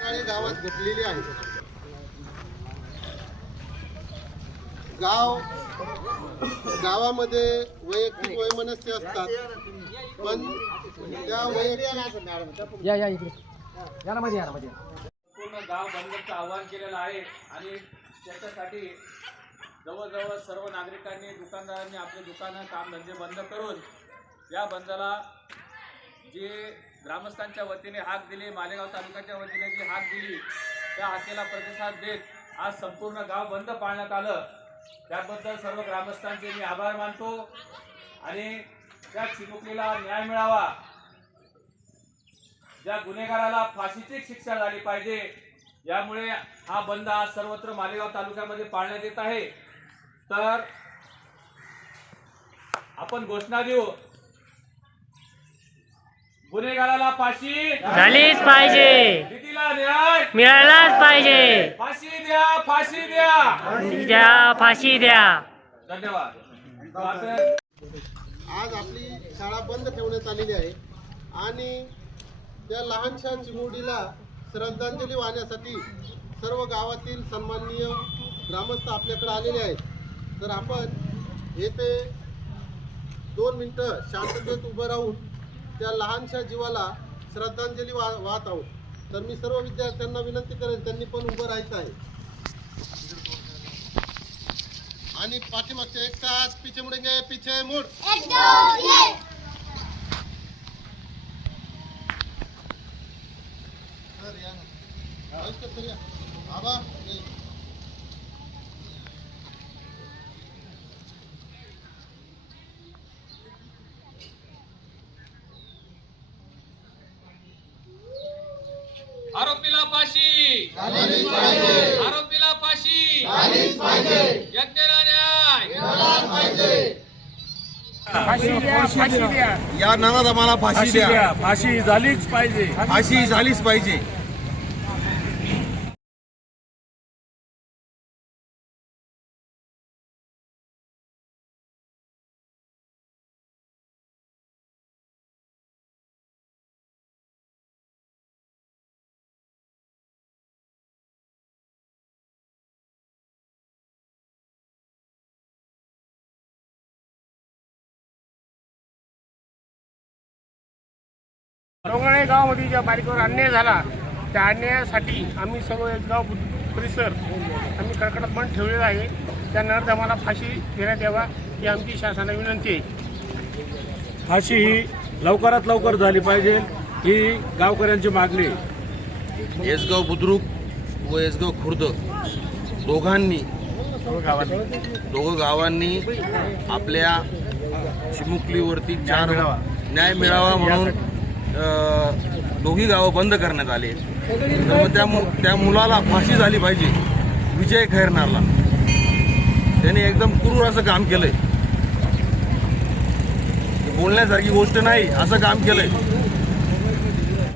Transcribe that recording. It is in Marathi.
गावात घडलेली आहे. गाव गावामध्ये वैयक्तिक वैमनस्य असतात पण त्या वैयक्तिक या या इकडे. या ना मध्ये या ना मध्ये पूर्ण गाव बंदचं आवाहन केलेलं आहे आणि त्याच्यासाठी जवळजवळ सर्व नागरिकांनी दुकानदारांनी आपले दुकानं कामधंदे बंद करून या बंदला जे ग्रामस्थांच्या वतीने हाक दिली मालेगाव तालुक्याच्या वतीने जी हाक दिली त्या हाकेला प्रतिसाद देत आज संपूर्ण गाव बंद पाळण्यात आलं. त्याबद्दल सर्व ग्रामस्थांचे मी आभार मानतो आणि त्या चिमुकलीला न्याय मिळावा. ज्या गुन्हेगाराला फाशीची शिक्षा झाली पाहिजे यामुळे हा बंद आज सर्वत्र मालेगाव तालुक्यामध्ये पाळण्यात येत आहे. तर आपण घोषणा देऊ गुन्हेगाराला फाशी. झालीच पाहिजे. भीतीला न्याय. मिळालाच पाहिजे. फाशी द्या फाशी द्या. द्या फाशी द्या. धन्यवाद. आज आपली शाळा बंद ठेवण्यात आलेली आहे. आणि त्या लहानशा चिमुरडीला श्रद्धांजली वाहण्यासाठी सर्व गावातील सन्माननीय ग्रामस्थ आपल्याकडे आलेले आहेत. तर आपण येथे दोन मिनटं शांततेत उभं राहून त्या लहानशा जीवाला श्रद्धांजली वा वाहत आहोत. तर मी सर्व विद्यार्थ्यांना विनंती करेन त्यांनी पण उभं राहायचं आहे. आणि पाठीमागचे एक साथ पिछे मुडेंगे पिछे मुड. सर या ना. या. आबा ये. आरोपीला फाशी आरोपीला फाशी. या नराधमाला फाशी द्या. फाशी झालीच पाहिजे. फाशी झालीच पाहिजे. रोगाळे गावामध्ये ज्या बारीकवर अन्याय झाला त्या अन्यायासाठी आम्ही सर्व एक गाव परिसर आम्ही कडकडत बंद ठेवलेला आहे. त्या नरधमाला फाशी देण्यात यावा ही आमची शासनाला विनंती आहे. फाशी ही लवकरात लवकर झाली पाहिजे ही गावकऱ्यांची मागणी आहे. येसगाव बुद्रुक व येसगाव खुर्द दोघांनी दोघं गावांनी आपल्या चिमुकलीवरती चार न्याय मिळावा म्हणून दोघी गावं बंद करण्यात आले. तर मग त्या मु त्या मुलाला फाशी झाली पाहिजे विजय खैरनारला. त्याने एकदम क्रूर असं काम केलंय. बोलण्यासारखी गोष्ट नाही असं काम केलंय.